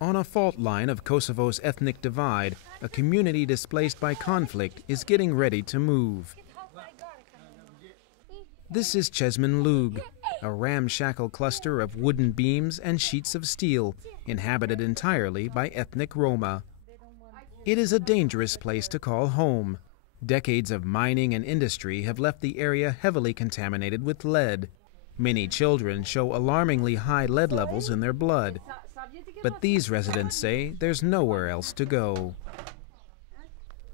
On a fault line of Kosovo's ethnic divide, a community displaced by conflict is getting ready to move. This is Chesmin Lug, a ramshackle cluster of wooden beams and sheets of steel, inhabited entirely by ethnic Roma. It is a dangerous place to call home. Decades of mining and industry have left the area heavily contaminated with lead. Many children show alarmingly high lead levels in their blood. But these residents say there's nowhere else to go.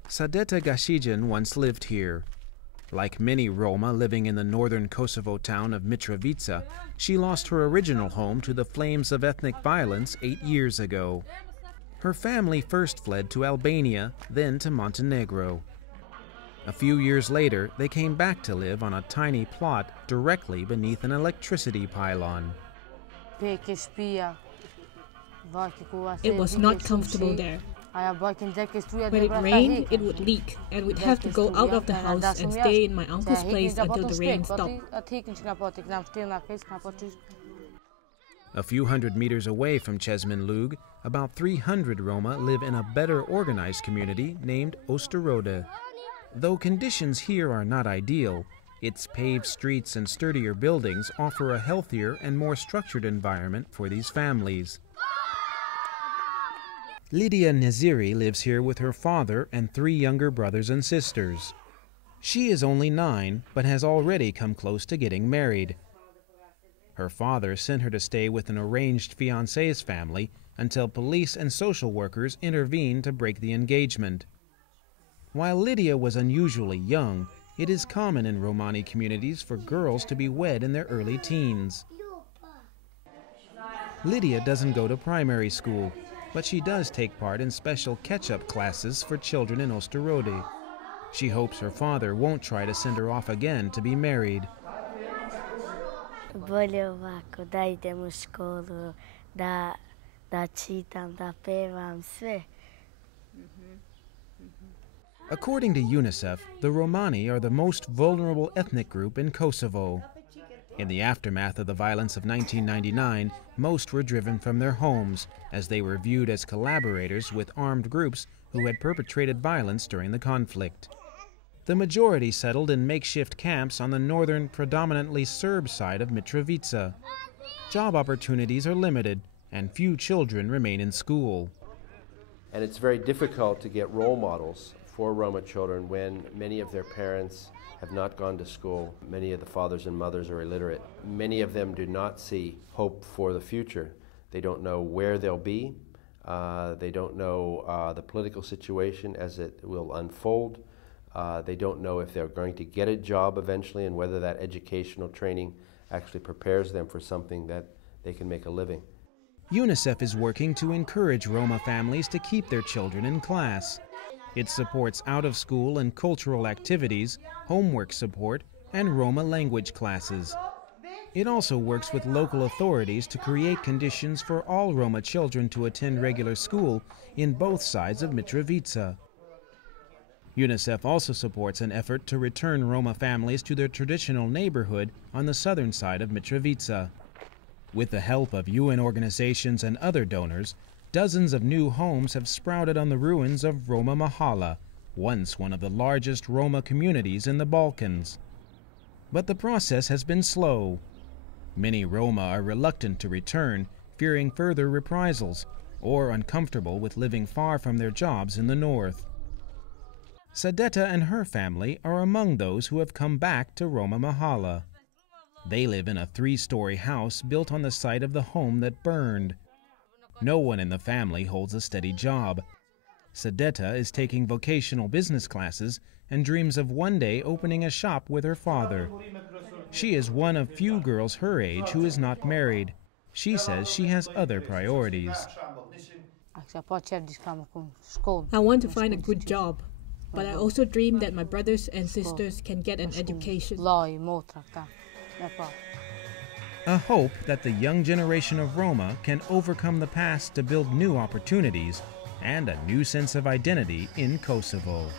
Sadeta Gashijan once lived here. Like many Roma living in the northern Kosovo town of Mitrovica, she lost her original home to the flames of ethnic violence 8 years ago. Her family first fled to Albania, then to Montenegro. A few years later, they came back to live on a tiny plot directly beneath an electricity pylon. It was not comfortable there. When it rained, it would leak, and we'd have to go out of the house and stay in my uncle's place until the rain stopped. A few hundred meters away from Chesmin Lug, about 300 Roma live in a better organized community named Osterode. Though conditions here are not ideal, its paved streets and sturdier buildings offer a healthier and more structured environment for these families. Lydia Naziri lives here with her father and 3 younger brothers and sisters. She is only 9, but has already come close to getting married. Her father sent her to stay with an arranged fiancé's family until police and social workers intervened to break the engagement. While Lydia was unusually young, it is common in Romani communities for girls to be wed in their early teens. Lydia doesn't go to primary school, but she does take part in special catch-up classes for children in Osterode. She hopes her father won't try to send her off again to be married. According to UNICEF, the Romani are the most vulnerable ethnic group in Kosovo. In the aftermath of the violence of 1999, most were driven from their homes, as they were viewed as collaborators with armed groups who had perpetrated violence during the conflict. The majority settled in makeshift camps on the northern, predominantly Serb side of Mitrovica. Job opportunities are limited, and few children remain in school. And it's very difficult to get role models for Roma children when many of their parents have not gone to school. Many of the fathers and mothers are illiterate. Many of them do not see hope for the future. They don't know where they'll be. They don't know the political situation as it will unfold. They don't know if they're going to get a job eventually and whether that educational training actually prepares them for something that they can make a living. UNICEF is working to encourage Roma families to keep their children in class. It supports out-of-school and cultural activities, homework support, and Roma language classes. It also works with local authorities to create conditions for all Roma children to attend regular school in both sides of Mitrovica. UNICEF also supports an effort to return Roma families to their traditional neighborhood on the southern side of Mitrovica. With the help of UN organizations and other donors, dozens of new homes have sprouted on the ruins of Roma Mahala, once one of the largest Roma communities in the Balkans. But the process has been slow. Many Roma are reluctant to return, fearing further reprisals, or uncomfortable with living far from their jobs in the north. Sadeta and her family are among those who have come back to Roma Mahala. They live in a 3-story house built on the site of the home that burned. No one in the family holds a steady job. Sadeta is taking vocational business classes and dreams of one day opening a shop with her father. She is one of few girls her age who is not married. She says she has other priorities. I want to find a good job, but I also dream that my brothers and sisters can get an education. A hope that the young generation of Roma can overcome the past to build new opportunities and a new sense of identity in Kosovo.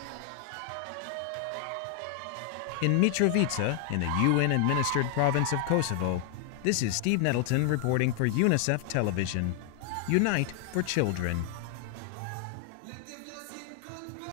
In Mitrovica, in the UN-administered province of Kosovo, this is Steve Nettleton reporting for UNICEF Television. Unite for Children.